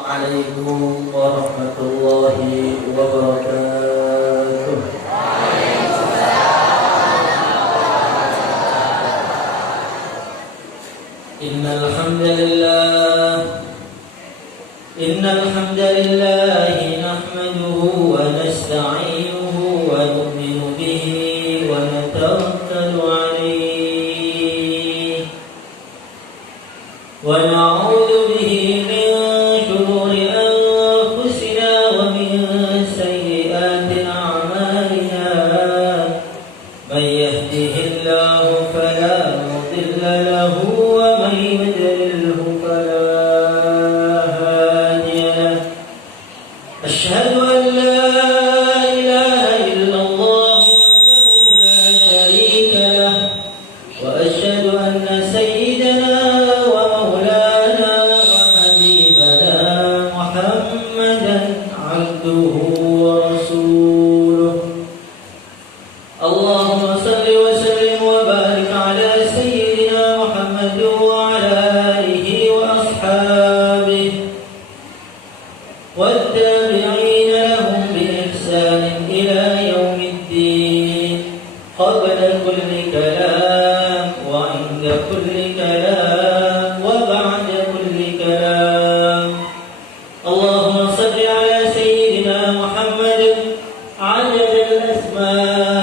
Assalamualaikum warahmatullahi wabarakatuh. Innal hamdalillah nahmaduhu wa nasta'inuhu wa nu'minu bihi wa natawakkalu 'alaihi wa na'udzu bihi min shururi anfusina wa min sayyiati a'malina. Man yahdihillahu fala mudilla lahu wa man yudlilhu fala hadiya lahu. Asyhadu an la ilaha illallah wahdahu la syarika lahu wa asyhadu anna sayyidana عبده ورسوله. اللهم صل وسلم وبارك على سيدنا محمد وعلى آله وأصحابه والتابعين لهم بإحسان إلى يوم الدين. قبل كل كلام وعند كل كلام وبعد كل كلام. اللهم صل على محمد عدد الأسماء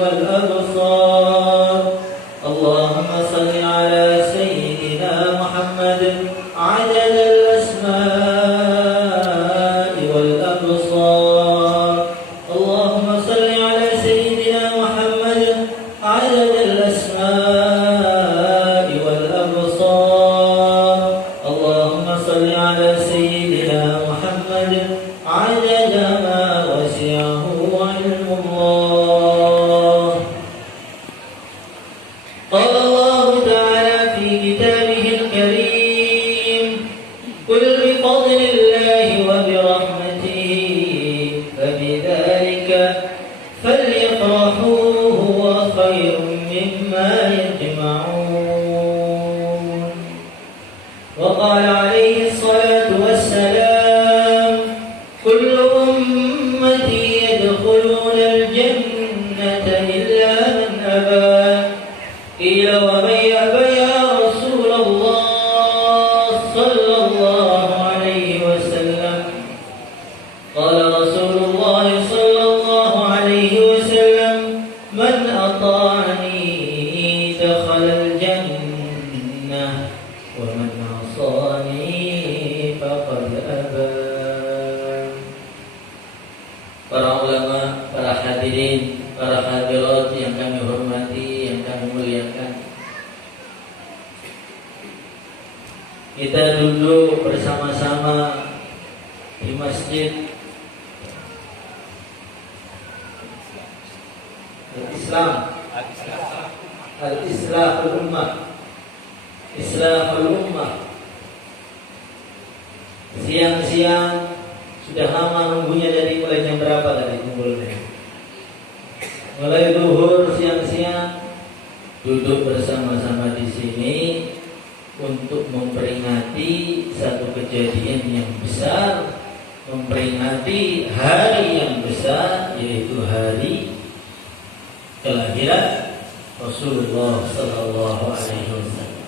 والأبصار. اللهم صل على سيدنا محمد عدد الأسماء والأبصار. اللهم صل على سيدنا محمد عدد الأسماء والأبصار. اللهم صل على سيدنا محمد عدد ما وسعه علم الله. قال الله تعالى في كتابه الكريم: قل بفضل الله وبرحمته فبذلك فليفرحوا هو خير مما يجمعون. وقال عليه الصلاة والسلام: كل أمتي يدخلون الجنة إلا من أبى. قيل ومن يأبى يا رسول الله صلى الله عليه وسلم؟ قال رسول الله صلى الله عليه وسلم: من أطاعني دخل الجنة ومن عصاني فقد أبى. Para ulama, para hadirin, para hadirat yang kami hormati, yang kami muliakan, kita duduk bersama-sama di masjid Al-Islam, Al-Islahul Ummah, Islahul Ummah. Siang-siang sudah lama nunggunya, dari mulai jam berapa tadi kumpulnya? Mulai zuhur, siang-siang duduk bersama-sama di sini untuk memperingati satu kejadian yang besar, memperingati hari yang besar, yaitu hari kelahiran Rasulullah sallallahu alaihi wasallam.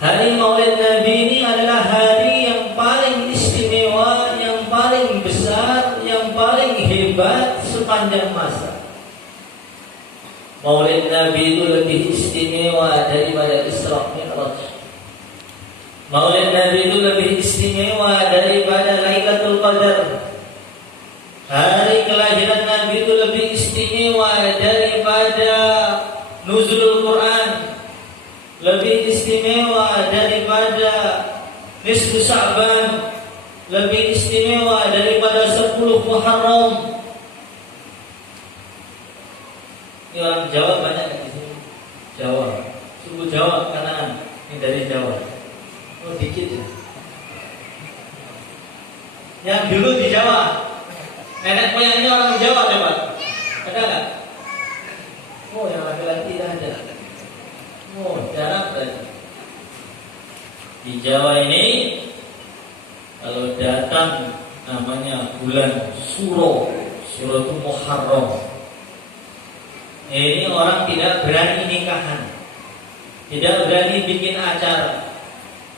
Hari Maulid Nabi ini adalah hari yang paling istimewa, yang paling besar, yang paling hebat sepanjang masa. Maulid Nabi itu lebih istimewa daripada Isra Mi'raj. Maulid Nabi itu lebih istimewa daripada Lailatul Qadar. Hari kelahiran Nabi itu lebih istimewa daripada Nuzulul Quran. Lebih istimewa daripada Nisfu Sya'ban, lebih istimewa daripada 10 Muharram. Ini orang Jawa banyak di sini. Jawa, suku Jawa kanan, ini dari Jawa. Oh dikit ya. Yang dulu di Jawa, nenek moyangnya orang Jawa coba. Ada nggak? Oh yang laki-laki tidak ada. Oh, jarang tadi. Di Jawa ini Kalau datang namanya bulan Suro, Suro itu Muharram. Ini orang tidak berani nikahan, tidak berani bikin acara.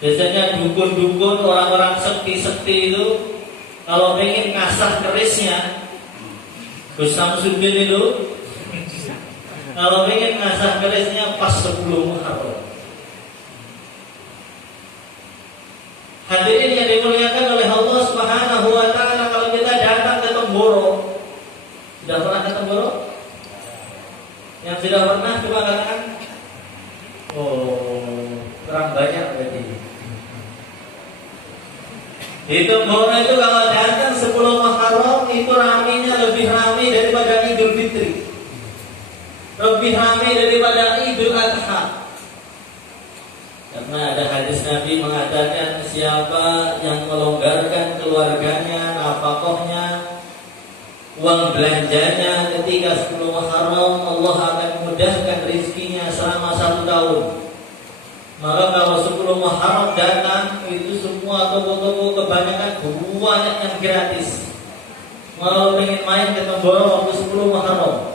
Biasanya dukun-dukun, orang-orang sekti-sekti itu kalau pengen ngasah kerisnya, Gus Samsudin itu kalau pengen ngasah kerisnya pas 10 Muharram. Hadirin yang dimuliakan oleh Allah Subhanahu wa taala, kalau kita datang ke Temboro, sudah pernah ke Temboro? Yang sudah pernah coba katakan. Oh, kurang banyak berarti. Di Temboro itu kalau datang 10 Muharram itu ramainya lebih ramai daripada Idul Fitri. Lebih ramai daripada Idul Adha. Karena ada hadis Nabi mengatakan siapa yang melonggarkan keluarganya, nafkahnya, uang belanjanya ketika 10 Muharram, Allah akan mudahkan rezekinya selama 1 tahun. Maka kalau 10 Muharram datang, itu semua toko-toko kebanyakan banyak yang gratis. Kalau ingin main ke Temboro waktu 10 Muharram,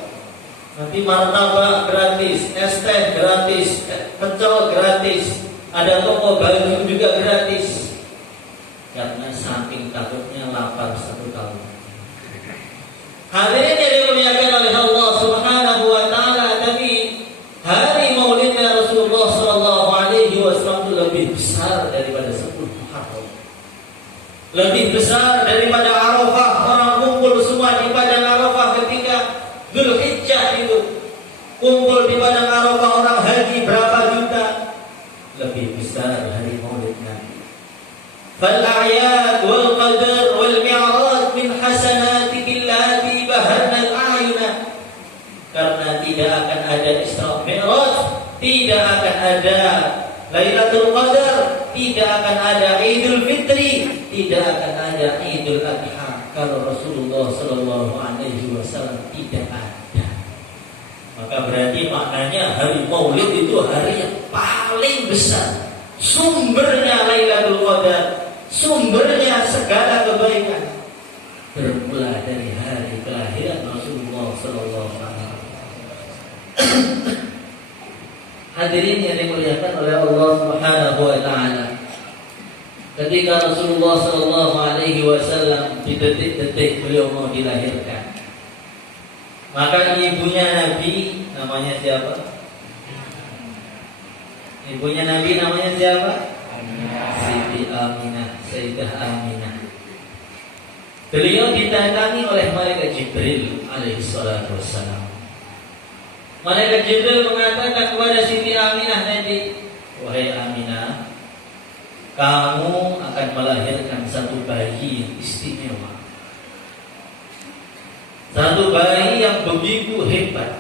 nanti martabak gratis, es teh gratis, pecel gratis, ada toko baju juga gratis. Karena saking takutnya lapar 1 tahun. Hadirin yang dimuliakan oleh Allah Subhanahu wa taala, tapi hari Maulidnya Rasulullah sallallahu alaihi wasallam itu lebih besar daripada 10 Muharram. Lebih besar daripada Arafah. Orang kumpul semua di padang Arafah ketika Dzulhijjah itu. Kumpul di padang Arafah orang haji berapa juta? Lebih besar hari Maulid Nabi. Fal a'yad wal qadar wal mi'raj min hasanati billati baharna al-a'yuna. Karena tidak akan ada Isra Mi'raj, tidak akan ada Lailatul Qadar, tidak akan ada Idul Fitri, tidak akan ada Idul Adha kalau Rasulullah sallallahu alaihi wasallam tidak ada. Maka berarti maknanya hari Maulid itu hari yang paling besar. Sumbernya Lailatul Qadar, sumbernya segala kebaikan bermula dari hari kelahiran Rasulullah sallallahu alaihi wasallam. Hadirin yang dimuliakan oleh Allah Subhanahu wa taala. Ketika Rasulullah sallallahu alaihi wasallam di detik-detik beliau mau dilahirkan, maka ibunya Nabi namanya siapa? Ibunya Nabi namanya siapa? Siti Aminah, Sayyidah Aminah. Beliau didatangi oleh malaikat Jibril alaihi salatu wassalam. Malaikat Jibril mengatakan kepada Siti Aminah tadi, wahai Aminah, kamu akan melahirkan satu bayi yang istimewa. Satu bayi yang begitu hebat.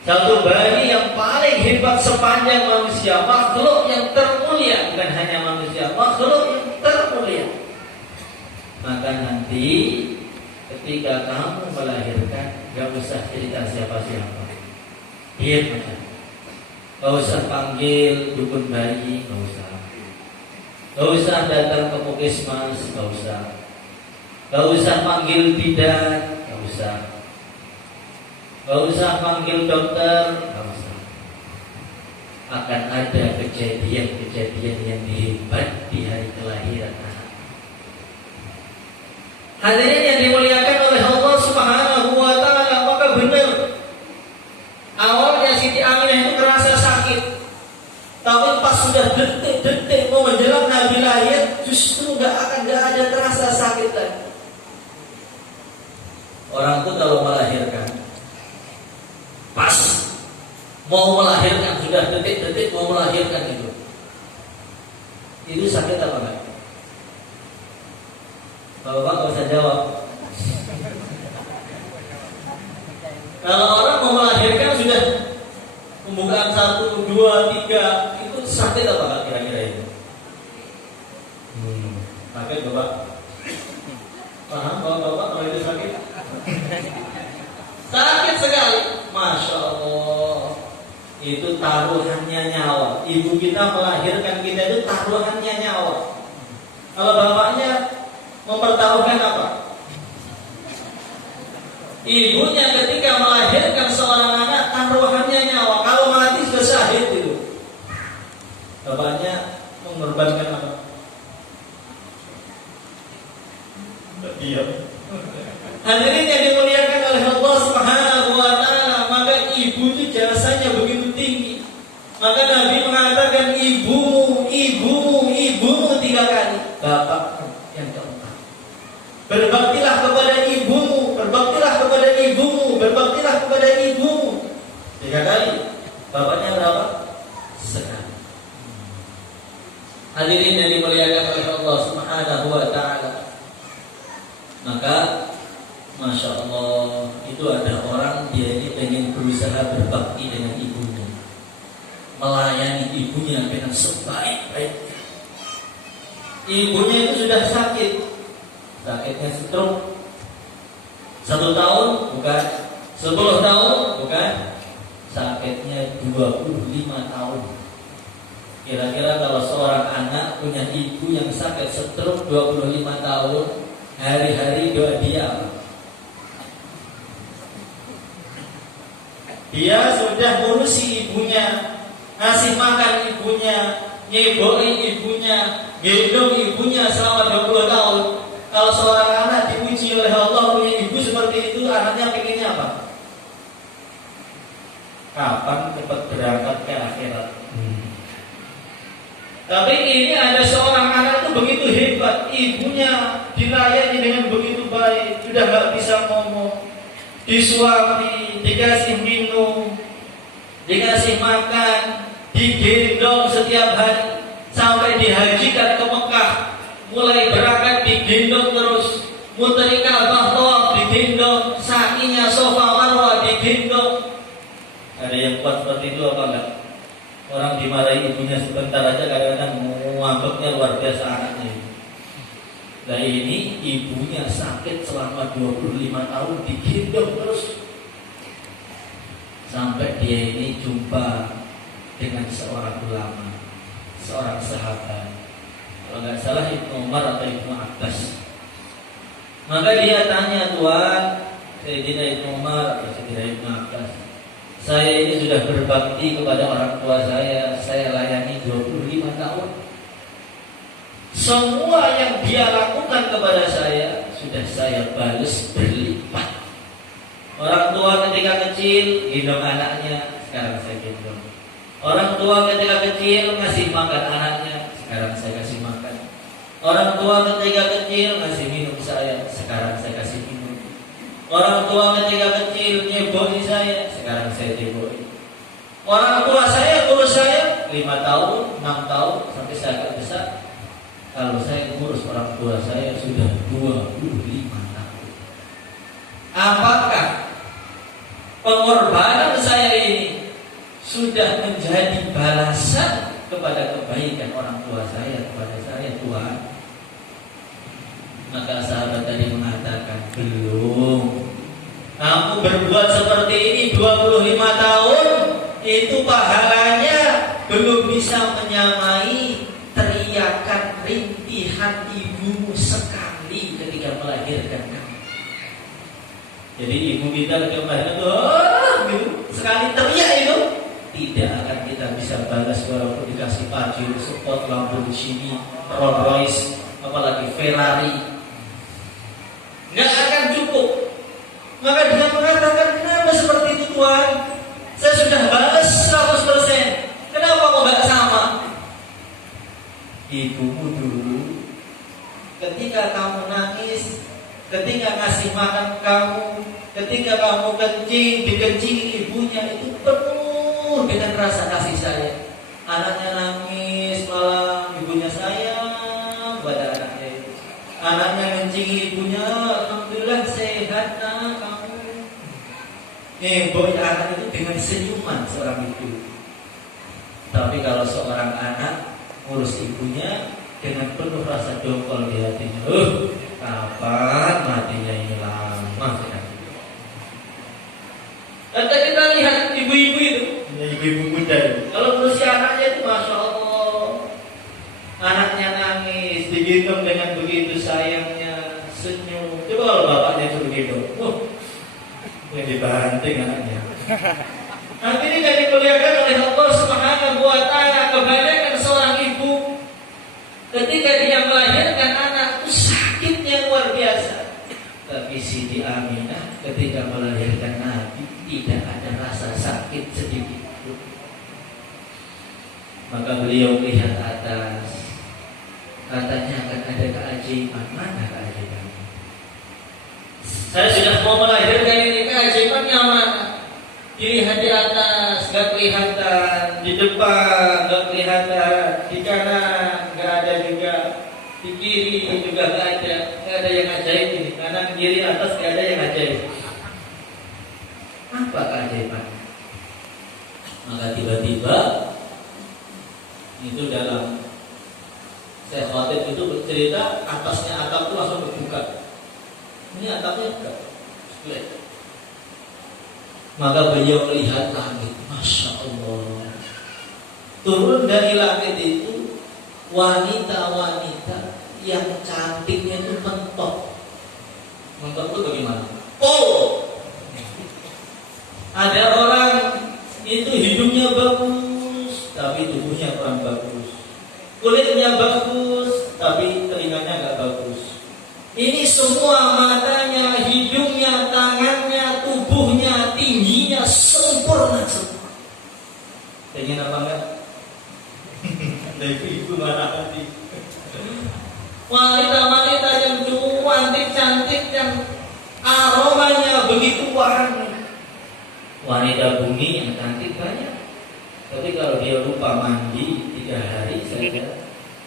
Satu bayi yang paling hebat sepanjang manusia, makhluk yang termulia, bukan hanya manusia, makhluk yang termulia. Maka nanti ketika kamu melahirkan, gak usah cerita siapa-siapa, diam aja. Gak usah panggil dukun bayi, gak usah. Gak usah datang ke puskesmas, gak usah. Gak usah panggil bidan, gak usah. Gak usah panggil dokter, gak usah. Akan ada kejadian-kejadian yang hebat di hari kelahiran anak. Hadirin yang dimuliakan oleh Allah Subhanahu wa taala, maka benar awalnya Siti Aminah itu terasa sakit. Tapi pas sudah detik-detik mau menjelang Nabi lahir, justru gak ada terasa sakit lagi. Orang itu kalau melahirkan, pas mau melahirkan, sudah detik-detik mau melahirkan itu sakit apa enggak? Bapak gak usah jawab. Kalau orang mau melahirkan sudah pembukaan 1, 2, 3, itu sakit apa enggak kira-kira itu? Sakit Bapak? Paham Bapak kalau itu sakit? Sakit sekali. Masya Allah. Itu taruhannya nyawa. Ibu kita melahirkan kita itu taruhannya nyawa. Kalau bapaknya mempertaruhkan apa? Ibunya ketika melahirkan seorang anak, taruhannya nyawa. Kalau mati sudah syahid itu. Bapaknya mengorbankan apa? Diam. Hadirin yang dimuliakan oleh Allah Subhanahu wa taala, maka ibu itu jasanya begitu tinggi. Maka Nabi mengatakan ibumu 3 kali, bapak yang keempat. Berbaktilah kepada ibumu, berbaktilah kepada ibumu, berbaktilah kepada ibumu. 3 kali. Bapaknya berapa? Sekali. Hadirin yang dimuliakan oleh Allah Subhanahu wa taala. Maka Masya Allah, itu ada orang dia ini pengen berusaha berbakti dengan ibunya, melayani ibunya dengan sebaik-baiknya. Ibunya itu sudah sakit, sakitnya stroke. 1 tahun bukan, 10 tahun bukan, sakitnya 25 tahun. Kira-kira kalau seorang anak punya ibu yang sakit stroke 25 tahun, hari-hari doa dia apa? Dia sudah ngurusi ibunya, ngasih makan ibunya, nyeboin ibunya, gendong ibunya selama 20 tahun. Kalau seorang anak diuji oleh Allah punya ibu seperti itu, anaknya pengennya apa? Kapan cepat berangkat ke akhirat? Tapi ini ada seorang anak itu begitu hebat, ibunya dilayani dengan begitu baik, sudah nggak bisa ngomong, disuapi, dikasih minum, dikasih makan, digendong setiap hari, sampai dihajikan ke Mekah. Mulai berangkat digendong terus, muteri Ka'bah tawaf digendong, sa'inya Safa Marwah digendong. Ada yang kuat seperti itu apa enggak? Orang dimarahi ibunya sebentar aja kadang-kadang ngambeknya luar biasa anaknya. Nah ini ibunya sakit selama 25 tahun digendong terus, sampai dia ini jumpa dengan seorang ulama, seorang sahabat, kalau nggak salah Ibnu Umar atau Ibnu Abbas. Maka dia tanya, Tuhan, Sayyidina Ibnu Umar atau Sayyidina Ibnu Abbas, saya ini sudah berbakti kepada orang tua saya layani 25 tahun. Semua yang dia lakukan kepada saya sudah saya balas berlipat. Orang tua ketika kecil gendong anaknya, sekarang saya gendong. Orang tua ketika kecil ngasih makan anaknya, sekarang saya kasih makan. Orang tua ketika kecil ngasih minum saya, sekarang saya kasih minum. Orang tua ketika kecil nyeboi saya, sekarang saya nyeboi. Orang tua saya ngurus saya 5 tahun, 6 tahun sampai saya agak besar. Kalau saya ngurus orang tua saya sudah 25 tahun. Apakah pengorbanan saya ini sudah menjadi balasan kepada kebaikan orang tua saya kepada saya, Tuhan? Maka sahabat tadi mengatakan, belum. Kamu berbuat seperti ini 25 tahun, itu pahalanya belum bisa menyamai teriakan rintihan ibumu sekali ketika melahirkan kamu. Jadi ibu kita ketika melahirkan gitu, sekali teriak itu tidak akan kita bisa balas walaupun dikasih pajero, spot, lampu di sini, Rolls Royce, apalagi Ferrari, nggak akan cukup. Maka dia mengatakan, kenapa seperti itu Tuhan? Saya sudah balas 100%. Kenapa kok nggak sama? Ibumu dulu, ketika kamu nangis, ketika ngasih makan kamu, ketika kamu kencing, dikencingin ibunya, itu penuh dengan rasa kasih sayang. Anaknya nangis, malah ibunya sayang pada anaknya. Anaknya kencingin ibunya, alhamdulillah sehat nak kamu. Boy anak itu dengan senyuman seorang ibu. Tapi kalau seorang anak ngurus ibunya dengan penuh rasa dongkol di hatinya, kapan matinya ini lama. Kata kita lihat ibu-ibu itu, ibu-ibu muda itu, kalau berusia anaknya itu Masya Allah, anaknya nangis, digendong dengan begitu sayangnya, senyum. Coba kalau bapaknya suruh gendong, yang dibanting anaknya. Akhirnya jadi dimuliakan oleh Allah Subhanahu wa Ta'ala. Kebanyakan seorang ibu ketika dia melahirkan anak itu sakitnya luar biasa. Tapi Siti Aminah ketika melahirkan Nabi tidak ada rasa sakit sedikit pun. Maka beliau melihat atas, katanya akan ada keajaiban. Mana keajaibannya? Saya sudah mau melahirkan ini, keajaibannya mana? Dilihat di atas, gak kelihatan. Di depan, gak kelihatan. Di kanan, gak ada juga. Di kiri juga gak ada. Gak ada yang ajaib ini. Kanan, kiri, atas gak ada yang ajaib. Apa keajaiban? Maka tiba-tiba itu dalam saya khawatir itu bercerita, atasnya atap itu langsung terbuka. Ini atapnya enggak. Maka beliau melihat langit, Masya Allah. Turun dari langit itu wanita-wanita yang cantiknya itu mentok. Mentok itu bagaimana? Oh, ada orang itu hidungnya bagus, tapi tubuhnya kurang bagus. Kulitnya bagus, tapi telinganya nggak bagus. Ini semua matanya, hidungnya, tangannya, tubuhnya, tingginya sempurna semua. Pengen apa enggak? Dari itu mana hati. Wanita-wanita yang cantik, yang aromanya begitu wangi. Wanita bumi yang cantik banyak. Tapi kalau dia lupa mandi 3 hari saja,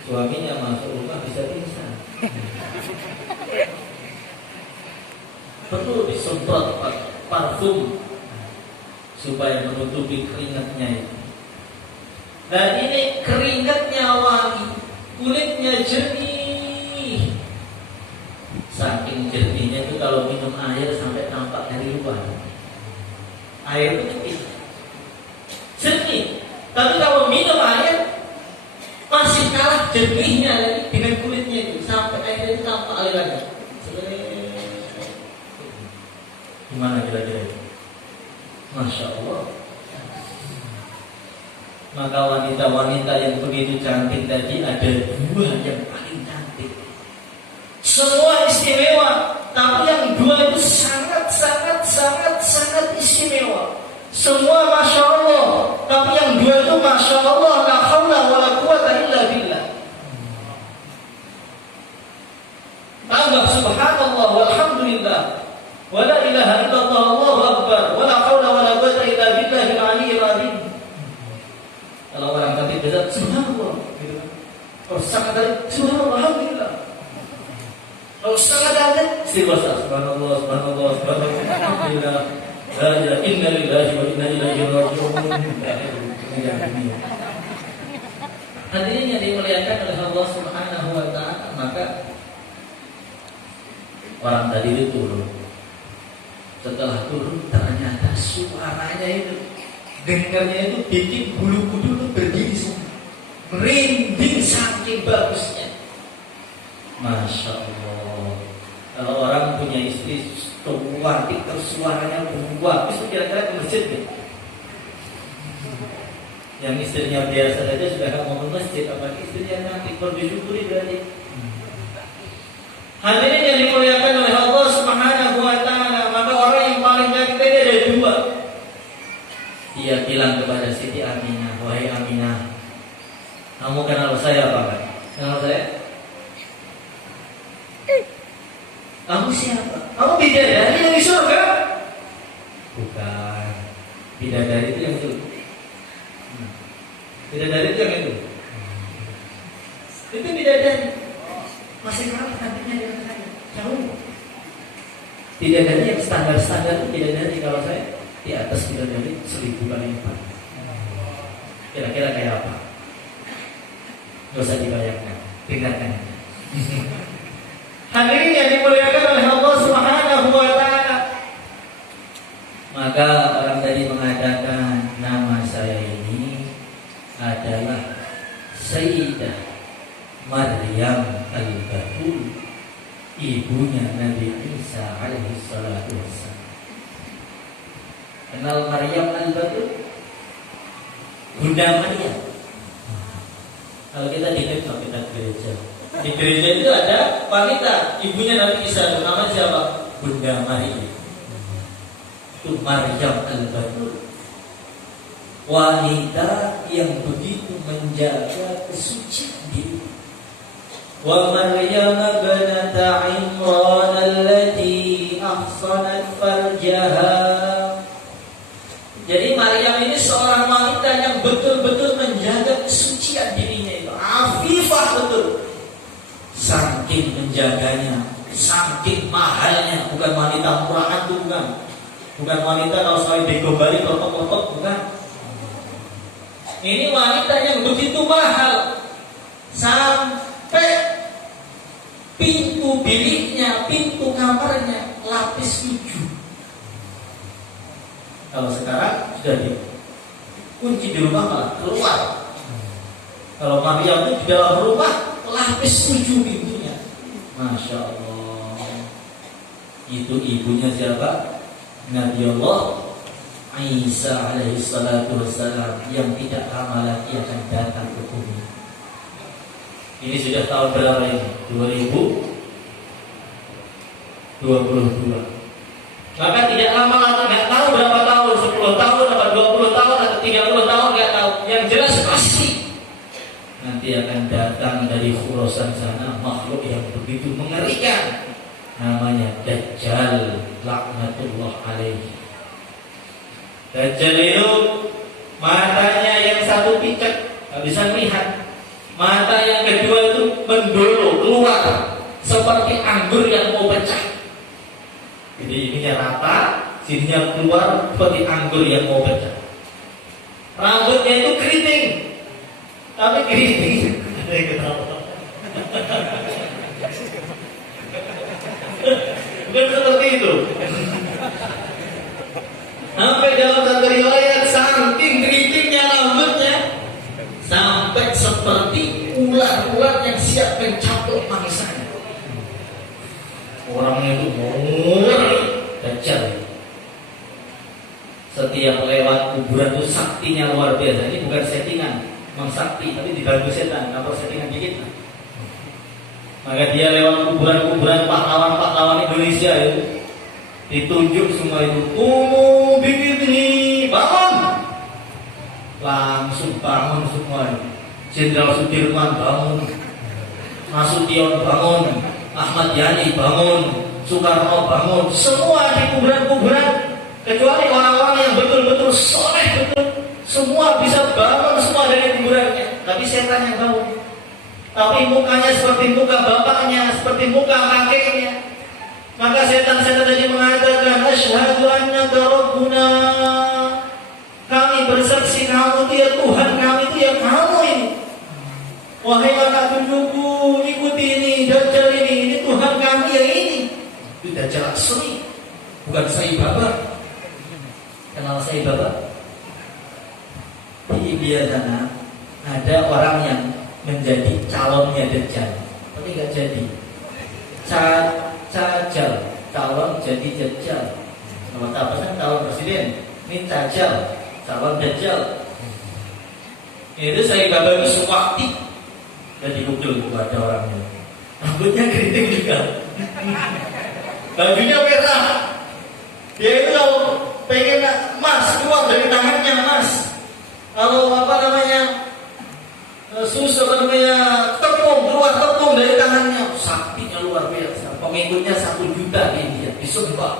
suaminya masuk rumah bisa pingsan. Perlu disemprot parfum supaya menutupi keringatnya itu. Dan ini keringatnya wangi, kulitnya jernih. Saking jernihnya itu kalau minum air sampai tampak dari luar. Air itu kecil, jernih. Tapi kalau minum air masih kalah jernihnya dengan kulitnya itu, sampai airnya itu tampak alirannya. Gimana kira-kira itu? Masya Allah. Maka wanita-wanita yang begitu cantik tadi ada 2 yang paling cantik. Semua istimewa, tapi yang 2 itu sangat istimewa. Semua Masya Allah, tapi yang 2 itu Masya Allah, la haula wa la quwata illa billah. Tambah subhanallah walhamdulillah wa la ilaha illallah Allahu akbar wa la haula wa la quwata illa billahil aliyyil azim. Kalau orang cantik biasa subhanallah gitu kan. Kalau sangat dari subhanallah alhamdulillah. Kalau sangat dari subhanallah alhamdulillah. La ilaha inna lillahi wa inna ilaihi raji'un. Hadirin yang dimuliakan oleh Allah Subhanahu wa Ta'ala, maka orang tadi itu turun. Setelah turun ternyata suaranya itu, dengarnya itu bikin bulu kuduk itu berdiri semua, merinding saking bagusnya. Masya Allah. Kalau orang punya istri cantik terus suaranya bagus, itu kira-kira ke masjid deh. Yang istrinya biasa saja sudah nggak mau ke masjid, apalagi istrinya cantik, perlu disyukuri berarti. Hadirin yang dimuliakan oleh Allah Subhanahu wa Ta'ala, maka orang yang paling cantik tadi ada 2. Dia bilang kepada Siti Aminah, wahai Aminah, kamu kenal saya apa enggak? Kenal saya? Kamu siapa? Kamu bidadari yang di surga? Bukan. Bidadari itu yang itu. Bidadari itu yang itu. Itu bidadari. Masih kalah cantiknya dengan saya. Jauh. Bidadari yang standar-standar itu bidadari. Kalau saya di atas bidadari 1000 kali lipat. Kira-kira kayak apa? Gak usah dibayangkan. Dengarkan. Hadirin yang dimuliakan oleh Allah Subhanahu wa Ta'ala, maka orang tadi mengatakan nama saya ini adalah Sayyidah Maryam al-Batul, ibunya Nabi Isa alaihi salatu wassalam. Kenal Maryam al-Batul? Bunda Maryam. Kalau kita di gereja, di gereja itu ada wanita, ibunya Nabi Isa, nama siapa? Bunda Maryam. Itu Maryam al-Batul, wanita yang begitu menjaga kesucian diri. Wa Maryam binata Imran allati ahsanat farjaha. Jadi Maryam ini seorang wanita yang betul-betul menjaga kesucian dirinya itu. Afifah betul. Saking menjaganya, saking mahalnya. Bukan wanita murahan itu, bukan. Bukan wanita kalau sekali digombali kotok-kotok, bukan. Ini wanita yang begitu mahal. Sampai pintu biliknya, pintu kamarnya lapis 7. Kalau sekarang sudah dikunci di rumah malah keluar. Kalau Maryam itu di dalam rumah lapis 7 pintunya. Masya Allah. Itu ibunya siapa? Nabi Allah Isa alaihi salatu wassalam, yang tidak lama lagi akan datang ke bumi. Ini sudah tahun berapa ini? 2022. Maka tidak lama lagi, nggak tahu berapa tahun, 10 tahun, atau 20 tahun, atau 30 tahun, nggak tahu. Yang jelas pasti nanti akan datang dari Khurasan sana makhluk yang begitu mengerikan, namanya Dajjal laknatullah alaihi. Dajjal itu matanya yang satu picek, nggak bisa melihat. Mata yang kedua itu mendolo keluar seperti anggur yang mau pecah. Jadi ininya rata, sininya keluar seperti anggur yang mau pecah. Rambutnya itu keriting, tapi keriting. Bukan seperti itu. Sampai dalam satu riwayat, saking keritingnya rambutnya, sampai seperti ular-ular yang siap mencaplok mangsanya. Orangnya itu ngeri, Dajjal. Setiap lewat kuburan itu saktinya luar biasa. Ini bukan settingan, memang sakti, tapi dibantu setan. Kalau settingan dikit, maka dia lewat kuburan-kuburan pahlawan-pahlawan Indonesia itu, ditunjuk semua itu, bibir bangun, langsung bangun semua. Jenderal Sudirman bangun, Nasution bangun, Ahmad Yani bangun, Soekarno bangun, semua di kuburan-kuburan, kecuali orang-orang yang betul-betul soleh betul, semua bisa bangun semua dari kuburannya, tapi setan yang bangun. Tapi mukanya seperti muka bapaknya, seperti muka kakeknya. Maka setan-setan tadi mengatakan, asyhadu annaka rabbuna, kami bersaksi kamu itu ya Tuhan kami itu ya kamu ini. Wahai anak cucuku, ikuti ini, Dajjal ini Tuhan kami ya ini. Itu Dajjal asli, bukan Sai Baba. Kenal Sai Baba? Di India sana ada orang yang menjadi calonnya Dajjal, tapi nggak jadi. Cajal, calon jadi Dajjal. Nama apa kan calon presiden? Ini Cajal, calon Dajjal. Itu Sai Baba itu sewakti dan dipukul kepada orangnya. Rambutnya keriting juga, bajunya merah. Dia itu kalau pengen emas keluar dari tangannya emas. Kalau apa namanya susu tepung keluar tepung dari tangannya. Saktinya luar biasa. Pengikutnya 1 juta di India. Disumpah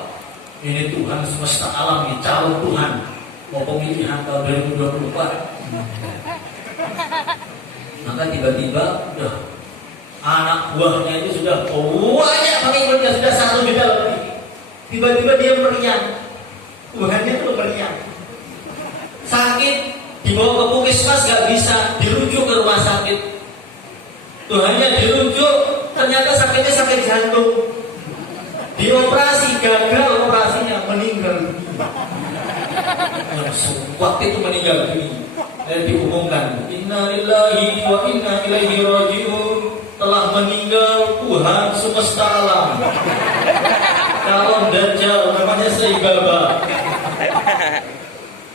ini Tuhan semesta alam, ini calon Tuhan mau pemilihan tahun 2024. Maka tiba-tiba udah anak buahnya itu sudah banyak pengikutnya, sudah 1 juta lebih. Tiba-tiba dia meriang, Tuhannya itu meriang, sakit, dibawa ke puskesmas gak bisa, dirujuk ke rumah sakit. Tuhannya dirujuk, ternyata sakitnya sakit jantung. Dioperasi, gagal operasinya, meninggal dunia. Waktu itu meninggal dunia. Dan diumumkan, inna lillahi wa inna ilaihi raji'un, telah meninggal Tuhan semesta alam. Kalau Dajjal namanya Saibaba.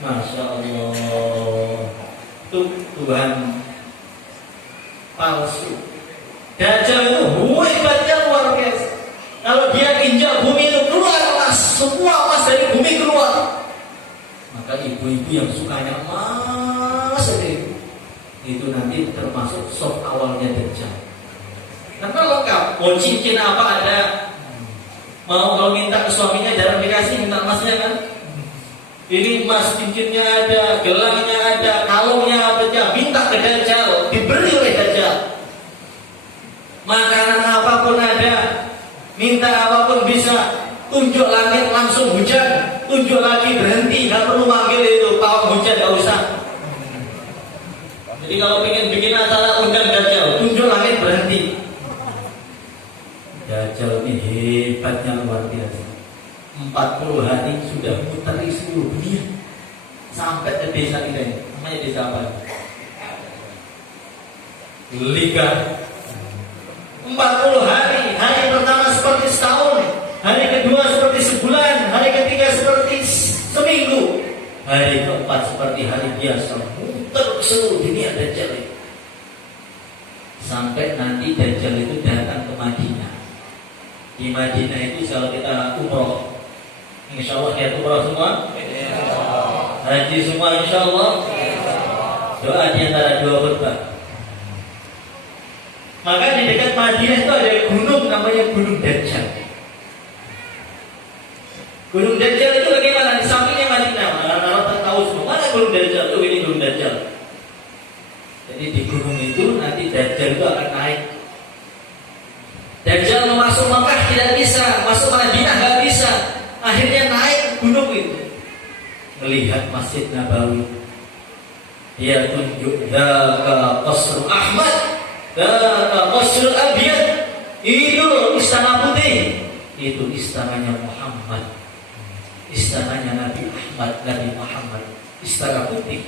Masya Allah. Itu Tuhan palsu. Dajjal itu hebatnya luar biasa. Kalau dia injak bumi itu keluar emas, semua emas dari bumi keluar. Maka ibu-ibu yang sukanya emas itu nanti termasuk soft awalnya Dajjal. Karena lengkap, mau cincin apa ada. Mau kalau minta ke suaminya jarang dikasih, minta emasnya kan. Ini emas cincinnya ada, gelangnya ada, kalungnya ada, minta ke Dajjal, diberi oleh Dajjal. Makanan apapun ada, minta apapun bisa. Tunjuk langit langsung hujan, tunjuk lagi berhenti, nggak perlu manggil itu pawang hujan, nggak usah. Jadi kalau ingin bikin acara undang Dajjal, tunjuk langit berhenti. Dajjal ini hebatnya luar biasa. 40 hari sudah muteri seluruh dunia sampai ke desa kita ini. Namanya desa apa? Liga. 40 hari. Hari pertama seperti setahun, hari kedua seperti sebulan, hari ketiga seperti seminggu, hari keempat seperti hari biasa. Muter seluruh dunia Dajjal itu. Sampai nanti Dajjal itu datang ke Madinah. Di Madinah itu kalau kita umroh, insya Allah ya umroh semua, haji semua insya Allah, doa di antara dua khutbah. Maka di dekat Madinah itu ada gunung namanya Gunung Dajjal. Gunung Dajjal itu bagaimana? Di sampingnya Madinah. Orang-orang tahu semua mana Gunung Dajjal itu, ini Gunung Dajjal. Jadi di gunung itu nanti Dajjal itu akan naik. Dajjal mau masuk Makkah tidak bisa, masuk Madinah nggak bisa. Akhirnya naik gunung itu, melihat Masjid Nabawi. Dia tunjuk dzaka Qasrul Ahmad, dzaka Qasrul Abyad. Itu istana putih, itu istananya Muhammad, istananya Nabi Ahmad, Nabi Muhammad, istana putih.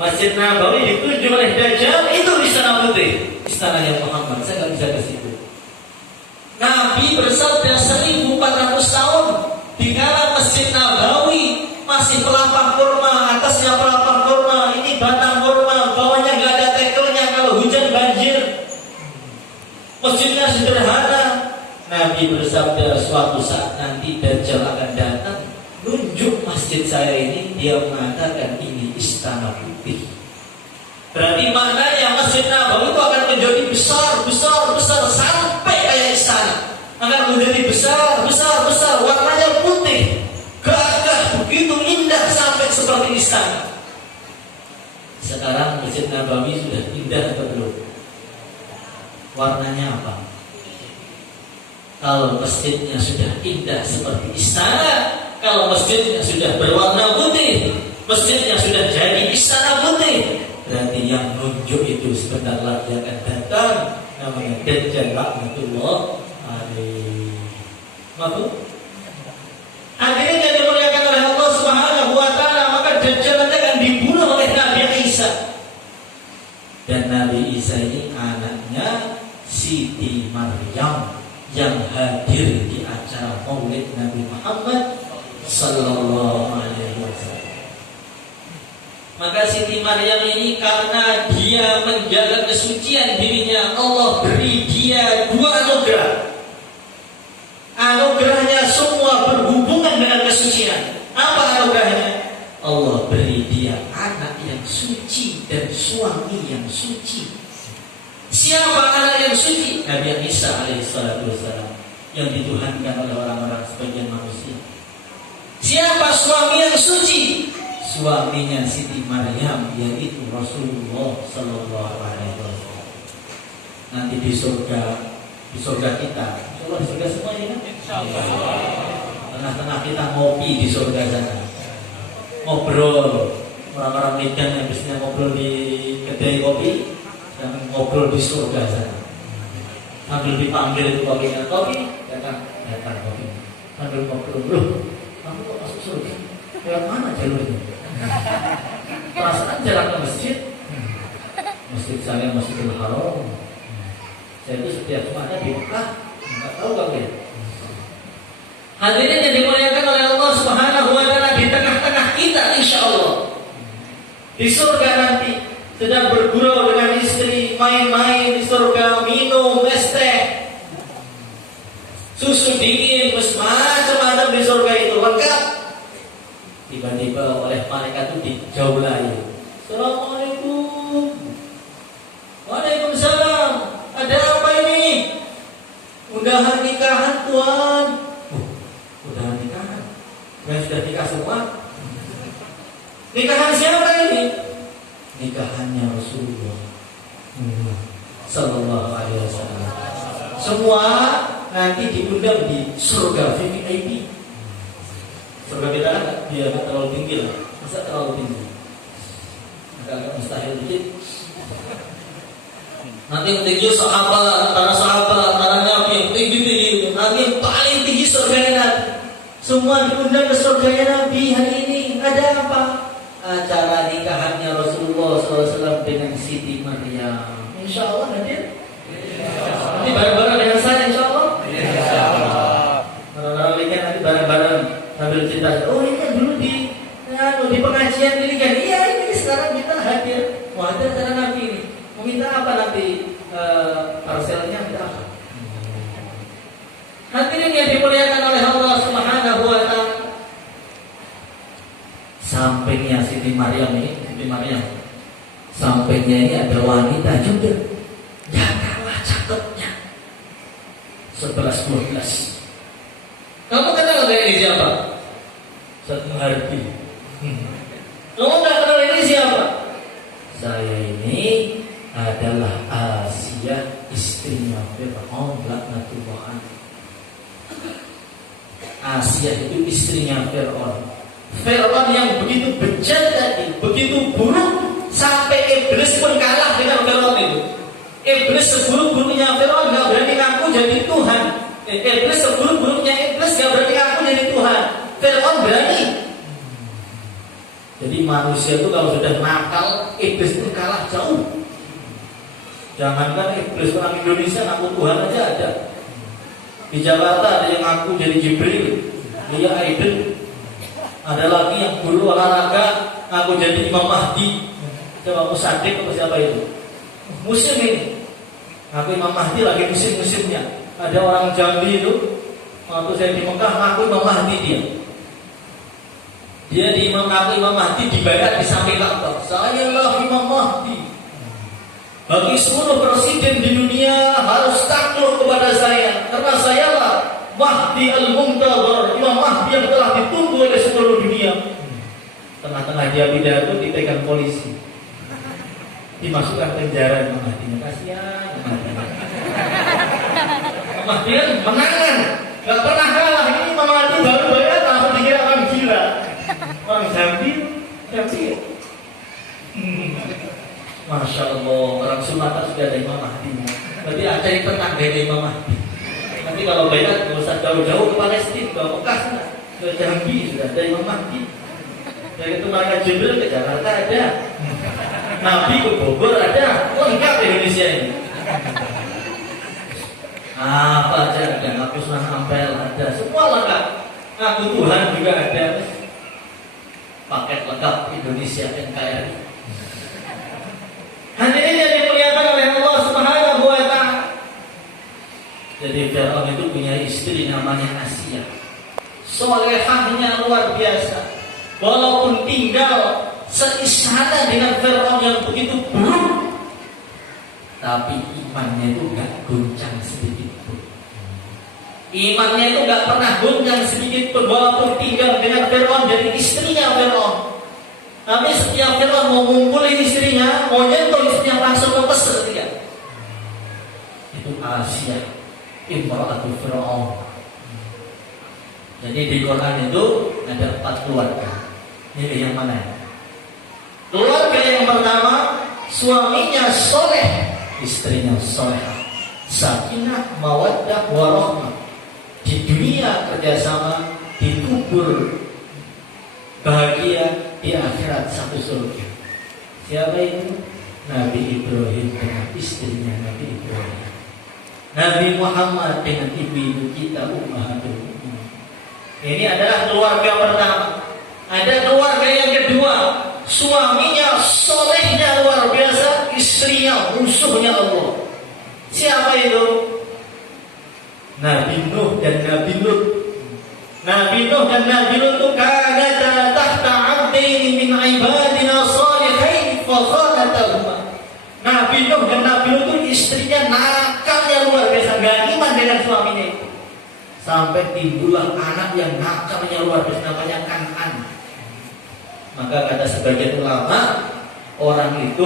Masjid Nabawi ditunjuk oleh Dajjal, itu istana putih, istananya Muhammad. Saya nggak bisa ke situ. Nabi bersabda 1400 tahun di kala Masjid Nabawi masih pelapang kurma, atasnya pelapang kurma, ini batang kurma, bawahnya nggak ada tekelnya kalau hujan banjir. Masjidnya sederhana. Nabi bersabda suatu saat nanti Dajjal akan datang, nunjuk masjid saya ini, dia mengatakan ini istana putih. Berarti maknanya Masjid Nabawi itu akan menjadi besar sampai kayak istana. Akan menjadi besar, warnanya putih, gagah, begitu indah sampai seperti istana. Sekarang Masjid Nabawi sudah indah atau belum? Warnanya apa? Kalau masjidnya sudah indah seperti istana, kalau masjidnya sudah berwarna putih, masjidnya sudah jadi istana putih, berarti yang nunjuk itu sebentar lagi akan datang, namanya Dajjal laknatullah alaihi. Maaf. Akhirnya dia dimuliakan oleh Allah Subhanahu wa taala, maka Dajjal nanti akan dibunuh oleh Nabi Isa. Dan Nabi Isa ini anaknya Siti Maryam yang hadir di acara Maulid Nabi Muhammad sallallahu alaihi wasallam. Maka Siti Maryam ini karena dia menjaga kesucian dirinya, Allah beri dia dua anugerah. Anugerahnya semua berhubungan dengan kesucian. Apa anugerahnya? Allah beri dia anak yang suci dan suami yang suci. Siapa anak yang suci? Nabi Isa alaihissalam yang dituhankan oleh orang-orang sebagian manusia. Siapa suami yang suci? Suaminya Siti Maryam, yaitu Rasulullah Sallallahu Alaihi Wasallam. Nanti di surga kita, Allah di surga semua ini kan? Tengah-tengah kita ngopi di surga sana, ngobrol. Orang-orang Medan yang biasanya ngobrol di kedai kopi, dan ngobrol di surga sana. Sambil dipanggil itu kopinya, kopi datang kopi. Sambil ngobrol, loh, kamu kok masuk surga? Lewat mana jalurnya? Perasaan jalan ke masjid saya Masjidil Haram. Saya itu setiap Jumatnya di Mekah, nggak tahu kan ya. Hadirin yang dimuliakan oleh Allah Subhanahu wa taala, di tengah-tengah kita insya Allah di surga nanti sedang bergurau dengan istri, main-main di surga, minum es teh, susu dingin, macam-macam di surga itu lengkap. Tiba-tiba oleh malaikat itu dijaulai. Assalamualaikum. Waalaikumsalam. Ada apa ini? Undangan nikahan Tuhan. Undangan nikahan. Yang sudah nikah semua. Nikahan siapa ini? Nikahannya Rasulullah Sallallahu Alaihi Wasallam. Semua nanti diundang di surga VIP. Surga kita kan dia nggak terlalu tinggi lah, masa terlalu tinggi, agak mustahil dikit. Nanti yang tinggi sahabat, para nabi yang tinggi, nanti yang paling tinggi surganya Nabi. Semua diundang ke surganya Nabi hari ini. Ada apa? Acara nikahannya Rasulullah SAW dengan Siti Maryam. Insya Allah hadir. Nanti bareng-bareng dengan saya Insya Allah. Bareng-bareng weekend nanti bareng-bareng sambil cerita. Oh ini kan dulu di pengajian ini kan. Iya ini sekarang kita hadir. Wah ada acara Nabi ini. Meminta apa nanti parselnya minta apa? Hadirin yang dimuliakan oleh Allah Subhanahu wa taala. Sampingnya Siti Maryam ini, sampingnya ini ada wanita juga. Ya kalah cakepnya. 11-12. Kamu kenal gak ini siapa? Satu Hardi. Kamu gak kenal ini siapa? Saya ini adalah Asia, istrinya Fir'aun laknatullah. Asia itu istrinya Fir'aun. Fir'aun yang begitu bejat tadi, begitu buruk, sampai iblis pun kalah dengan Fir'aun itu. Iblis seburuk-buruknya Fir'aun gak berani ngaku jadi Tuhan. Iblis seburuk-buruknya iblis gak berani ngaku jadi Tuhan. Fir'aun berani. Jadi manusia itu kalau sudah nakal, iblis pun kalah jauh. Jangankan iblis, orang Indonesia ngaku Tuhan aja ada. Di Jakarta ada yang ngaku jadi Jibril, dia Aiden. Ada lagi yang guru olahraga ngaku jadi Imam Mahdi. Coba Musadik atau siapa itu? Musim ini ngaku Imam Mahdi lagi musim-musimnya. Ada orang Jambi itu waktu saya di Mekah ngaku Imam Mahdi dia. Dia di ngaku Imam Mahdi dibayar di samping Ka'bah. Saya lah Imam Mahdi. Bagi seluruh presiden di dunia harus takluk kepada saya, karena saya lah Mahdi al-Muntazar, Imam Mahdi yang telah ditunggu oleh seluruh dunia. Tengah-tengah dia pidato dipegang polisi, dimasukkan penjara Imam Mahdi. Kasihan Imam Mahdi kan menangan, gak pernah kalah. Ini Imam Mahdi baru bayar langsung dikira orang gila, orang Jambi. Masya Allah, orang Sumatera sudah ada Imam Mahdi. Berarti ada yang tenang dari Imam Mahdi. Nanti kalau bayar, gak usah jauh-jauh ke Palestina, ke Mekah, ke Jambi sudah ada Imam Mahdi. Dari itu mereka Jibril ke Jakarta ada, Nabi ke Bogor ada, lengkap Indonesia ini. Apa aja ada, ngaku Sunan Ampel ada, semua lengkap. Ngaku Tuhan juga ada. Paket lengkap Indonesia NKRI. Hadirin yang dimuliakan oleh Allah Subhanahu wa taala. Jadi Fir'aun itu punya istri namanya Asia. Solehahnya luar biasa. Walaupun tinggal seistana dengan Fir'aun yang begitu buruk, tapi imannya itu gak goncang sedikit pun. Imannya itu gak pernah goncang sedikit pun, walaupun tinggal dengan Fir'aun jadi istrinya Fir'aun. Tapi setiap Fir'aun mau ngumpulin istrinya, mau nyentuh istrinya langsung mau kesel dia. Itu Asia, imra'atul Fir'aun. Jadi di Quran itu ada 4 keluarga. Ini yang mana? Keluarga yang pertama, suaminya soleh, istrinya solehah, sakinah, mawaddah, warahmah. Di dunia kerjasama, di kubur bahagia, di akhirat satu surga. Siapa itu? Nabi Ibrahim dengan istrinya Nabi Ibrahim. Nabi Muhammad dengan ibu-ibu kita ummahatul mukminin. Ini adalah keluarga pertama. Ada keluarga yang kedua, suaminya solehnya luar biasa, istrinya musuhnya Allah. Siapa itu? Nabi Nuh dan Nabi Lut. Nabi Nuh dan Nabi Lut itu kanata tahta 'abdaini min 'ibadina shalihain fa khanatahuma. Nabi Nuh dan Nabi Lut itu istrinya nakalnya luar biasa, gak iman dengan suaminya itu. Sampai timbullah anak yang nakalnya luar biasa, namanya Kan'an. Maka kata sebagian ulama, orang itu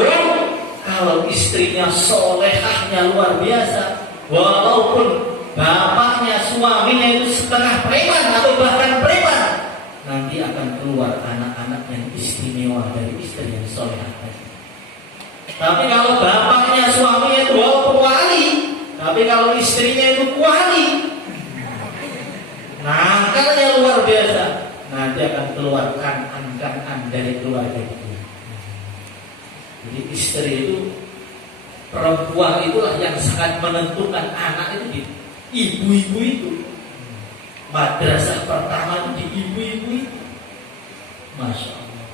kalau istrinya solehahnya luar biasa, walaupun bapaknya, suaminya itu setengah preman atau bahkan preman, nanti akan keluar anak-anak yang istimewa dari istri yang solehah. Tapi kalau bapaknya, suaminya itu walaupun wali, tapi kalau istrinya itu wali, nakalnya luar biasa, nanti akan keluar Kan'an dari keluarga itu. Jadi istri itu, perempuan itulah yang sangat menentukan anak itu di ibu-ibu itu. Madrasah pertama itu di ibu-ibu itu. Masya Allah.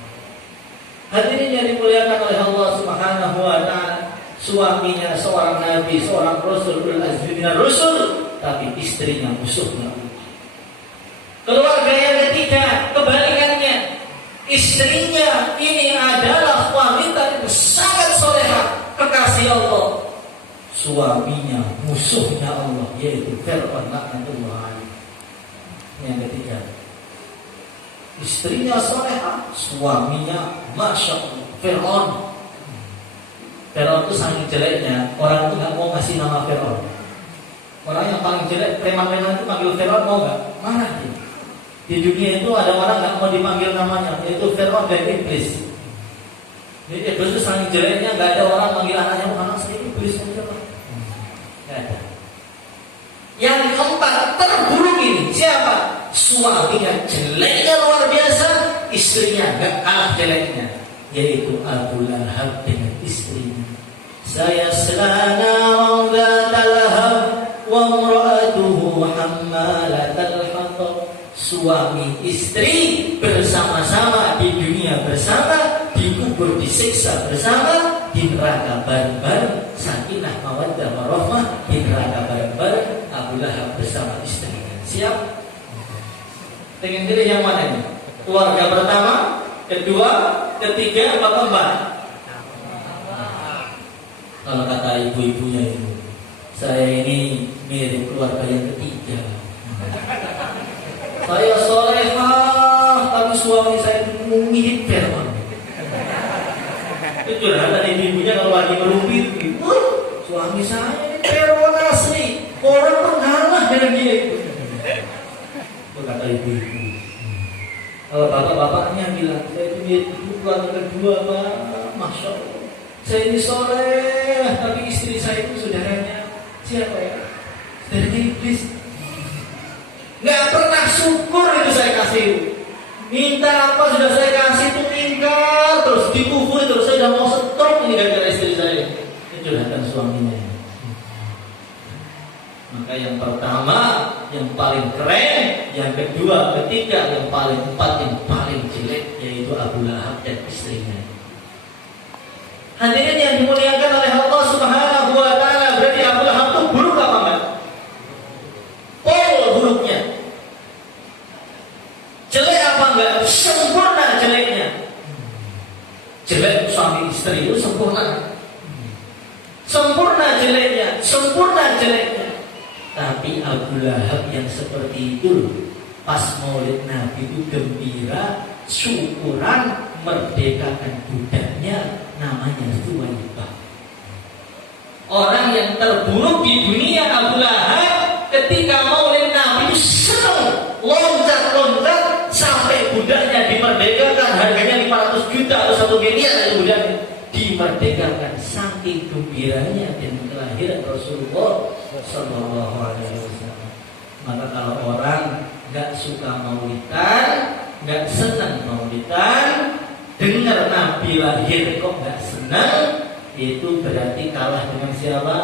Hadirin yang dimuliakan oleh Allah Subhanahu wa ta'ala, suaminya seorang nabi, seorang rasul, ulul azmi minar rusul, tapi istrinya musuhnya. Keluarga yang ketiga, kebalikannya, istrinya ini adalah wanita yang sangat solehah, kekasih Allah. Suaminya musuhnya Allah, yaitu Fir'aun laknatullah alaih. Yang ketiga, istrinya solehah, suaminya masya Allah Fir'aun. Fir'aun itu saking jeleknya, orang itu nggak mau ngasih nama Fir'aun. Orang yang paling jelek, preman-preman itu panggil Fir'aun, mau nggak? Mana dia? Di dunia itu ada orang nggak mau dipanggil namanya, yaitu Fir'aun dan Iblis. Jadi Iblis itu saking jeleknya, nggak ada orang manggil anaknya, anak saya Iblis aja lah. Nggak ada. Yang keempat, terburuk ini siapa? Suaminya jeleknya luar biasa, istrinya gak kalah jeleknya, yaitu Abu Lahab dengan istrinya. Saya selana dzatal lahab wa imra'atuhu hammalatal hatab. Suami istri bersama-sama di dunia bersama, dikubur disiksa bersama, di neraka bareng-bareng, sakinah mawaddah warahmah, di neraka bareng-bareng, Abu Lahab bersama istrinya. Siap? Dengan pilih yang mana ini? Keluarga pertama, kedua, ketiga, apa keempat? Kalau kata ibu-ibunya itu, saya ini mirip keluarga yang ketiga. Saya solehah, tapi suami saya itu mirip Fir'aun. Itu curhatan ibu-ibunya kalau lagi merumpi, suami saya ini Fir'aun asli, orang pengalah dengan dia itu. Kata ibu-ibu. Kalau bapak-bapaknya bilang, saya itu keluarga kedua, Pak. Masya Allah, saya ini soleh, tapi istri saya itu saudaranya siapa ya? Saudaranya Iblis. Nggak pernah syukur itu saya kasih. Minta apa sudah saya kasih itu ingkar, terus dikubur, terus saya udah mau stroke ini gara-gara istri saya. Itu curhatan suaminya. Maka yang pertama, yang paling keren, yang kedua, ketiga, yang paling empat, yang paling jelek, yaitu Abu Lahab dan istrinya. Hadirin yang dimuliakan oleh Allah Subhanahu wa ta'ala, berarti Abu Lahab itu buruk apa enggak? Pol buruknya. Jelek apa enggak? Sempurna jeleknya. Jelek suami istri itu sempurna. Sempurna jeleknya, sempurna jeleknya. Tapi Abu Lahab yang seperti itu, pas maulid Nabi itu gembira, syukuran, merdekakan budaknya, namanya Thuwaibah. Orang yang terburuk di dunia Abu Lahab, ketika maulid Nabi itu senang, loncat-loncat sampai budaknya dimerdekakan, harganya 500 juta atau 1 miliar itu budaknya dimerdekakan, saking gembiranya dengan kelahiran Rasulullah Sallallahu Alaihi Wasallam. Maka kalau orang nggak suka maulidan, nggak senang maulidan, dengar Nabi lahir kok nggak senang, itu berarti kalah dengan siapa?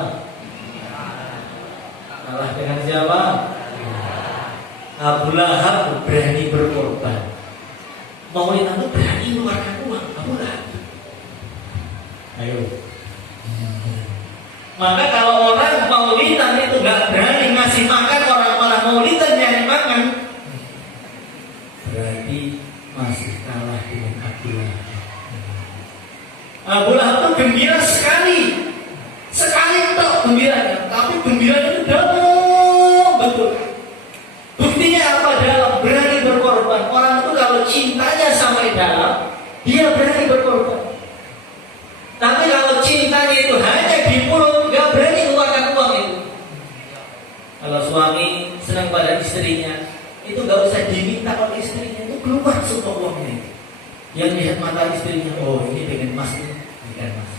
Kalah dengan siapa? Abu Lahab berani berkorban. Maulid itu berani mengeluarkan uang. Abu Lahab. Ayo. Maka kalau orang maulidan itu nggak berani ngasih makan, orang malah maulidan yang makan, berarti masih kalah dengan Abu Lahab. Abu Lahab itu gembira sekali itu gembiranya, tapi gembiranya itu dalam betul. Buktinya apa? Dalam berani berkorban. Orang itu kalau cintanya sampai dalam, dia berani berkorban. Tapi kalau cintanya itu hanya di mulut, nggak berani keluarkan uang itu. Kalau suami senang pada istrinya, itu nggak usah diminta oleh istrinya, itu keluar semua uangnya. Yang lihat mata istrinya, oh ini pengen emas nih, pengen emas.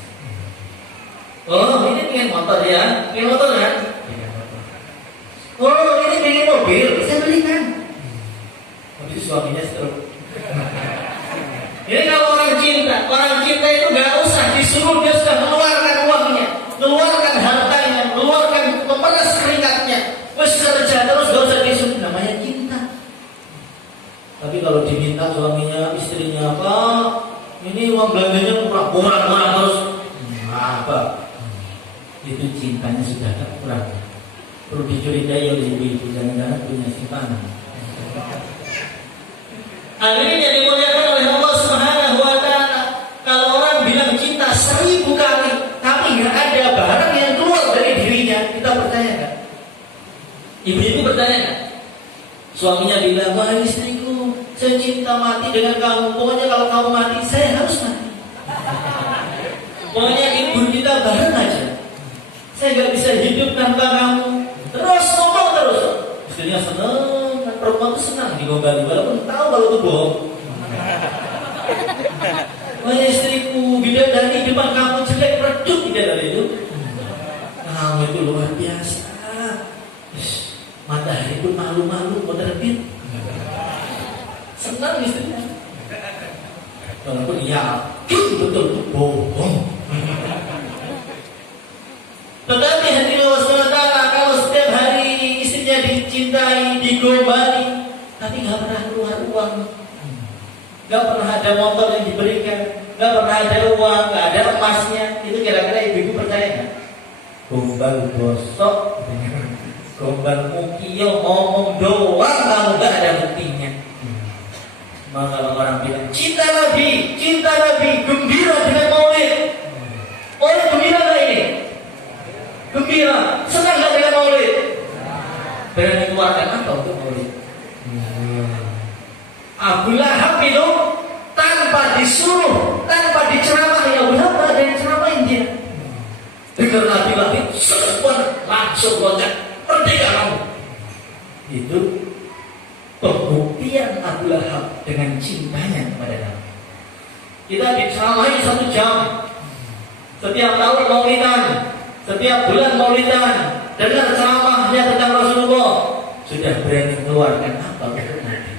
Oh ini pengen motor ya, pengen motor kan? Oh ini pengen mobil, saya belikan. Habis suaminya stroke. Ini kalau orang cinta itu nggak usah disuruh, dia sudah mengeluarkan uangnya, mengeluarkan hartanya, mengeluarkan memeras keringatnya, terus kerja terus, nggak usah disuruh, namanya cinta. Tapi kalau diminta suaminya, istrinya apa? Ini uang belanjanya kurang terus, apa? Itu cintanya sudah kurang. Perlu dicurigai oleh ibu-ibu, jangan-jangan punya simpanan. Akhirnya dimuliakan oleh Allah Subhanahu wa Ta'ala. Kalau orang bilang cinta 1000 kali, tapi nggak ada barang yang keluar dari dirinya, kita percaya nggak? Ibu-ibu percaya nggak? Suaminya bilang, wah istriku, saya cinta mati dengan kamu. Pokoknya kalau kamu mati, saya harus mati. Pokoknya ibu kita bareng aja. Saya nggak bisa hidup tanpa kamu. Terus ngomong terus. Istrinya seneng. Perempuan itu senang digombali, walaupun tahu kalau itu bohong. Wah istriku, bidadari depan kamu jelek, redup bidadari itu. Kamu itu luar biasa. Matahari itu malu-malu mau terbit. Senang istrinya. Walaupun iya, betul itu bohong. Tetapi hati Allah SWT kalau setiap hari istrinya dicintai, digombali, tapi nggak pernah keluar uang, nggak pernah ada motor yang diberikan, nggak pernah ada uang, nggak ada emasnya, itu kira-kira ibu-ibu percaya nggak? Gombal bosok, gombal mukio, ngomong doang, kamu nggak ada buktinya. Maka kalau orang bilang cinta Nabi, gembira dengan maulid, orang gembira nggak ini? Gembira, senang nggak dengan maulid? Berani keluarkan apa untuk maulid? Abu Lahab itu tanpa disuruh, tanpa diceramahi, Abu Lahab ada yang ceramahin dia. Dengar Nabi semua langsung loncat, merdeka kamu. Itu pembuktian Abu Lahab dengan cintanya kepada Nabi. Kita diceramahi 1 jam, setiap tahun maulidan. Setiap bulan maulidan, dengar ceramahnya tentang Rasulullah, sudah berani mengeluarkan apa untuk Nabi?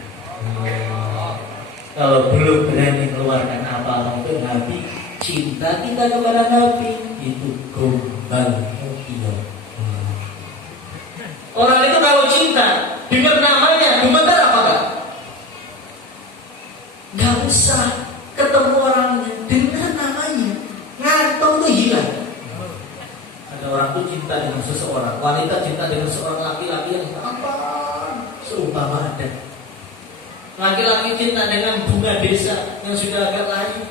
Kalau belum berani mengeluarkan apa untuk Nabi, cinta kita kepada Nabi itu gombal mukio. Orang itu kalau cinta, dengar namanya, gemetar apa enggak? Nggak usah ketemu orangnya, dengar namanya, ngantuk tuh hilang. Orang itu cinta dengan seseorang, wanita cinta dengan seorang laki-laki yang tampan seumpama ada. Laki-laki cinta dengan bunga desa yang sudah agak layu.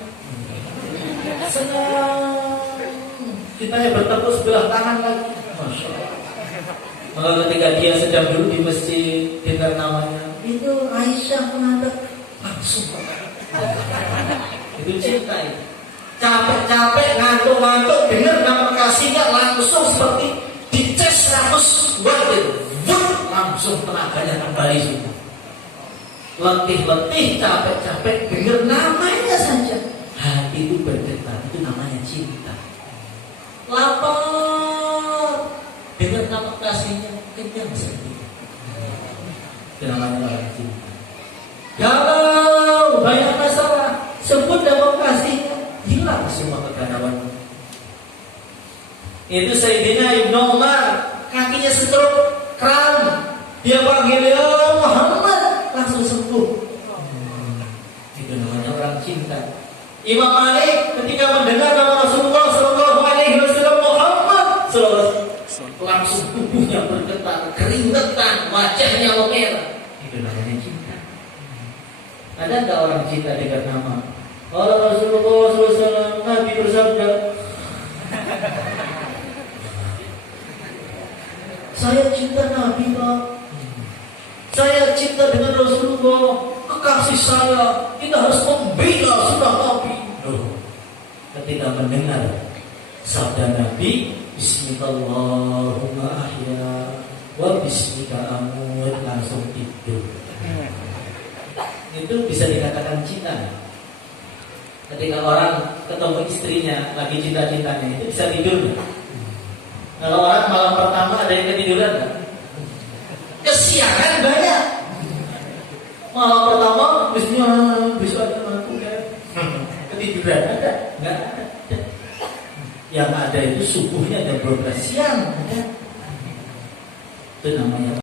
Senang. Cintanya bertemu sebelah tangan lagi. Masya Allah. Maka ketika dia sedang duduk di masjid, dengar namanya, itu Aisyah menatap, langsung. Itu cinta itu. Capek-capek, ngantuk-ngantuk, dengar nama kasihnya langsung seperti dicas 100 watt itu, langsung tenaganya kembali semua. Letih-letih, capek-capek, dengar namanya saja, hati itu berdetak, itu namanya cinta. Lapar, dengar nama kasihnya, kenyang sendiri. Itu namanya orang cinta. Kalau banyak masalah, sebut nama kasihnya, hilang semua kegalauan. Itu Sayyidina Ibnu Umar kakinya stroke, kram, dia panggil ya Muhammad, langsung sembuh. Itu namanya orang cinta. Imam Malik ketika mendengar nama Rasulullah Sallallahu Alaihi Wasallam Muhammad langsung tubuhnya bergetar, keringetan, wajahnya merah. Itu namanya cinta. Ada nggak orang cinta dengar nama? Kalau Rasulullah SAW Nabi bersabda, saya cinta Nabi Pak. Saya cinta dengan Rasulullah, kekasih saya. Kita harus membela sunnah Nabi. Ketika mendengar sabda Nabi, Bismillahumma ahya wa bismika amut, langsung tidur. Itu bisa dikatakan cinta. Ketika orang ketemu istrinya lagi cinta-cintanya, itu bisa tidur. Kalau orang malam pertama ada yang ketiduran, kesiangan banyak. Malam pertama bisnya besok aku ketiduran, ada? Enggak ada. Yang ada itu subuhnya jam 12 siang, ada. Itu namanya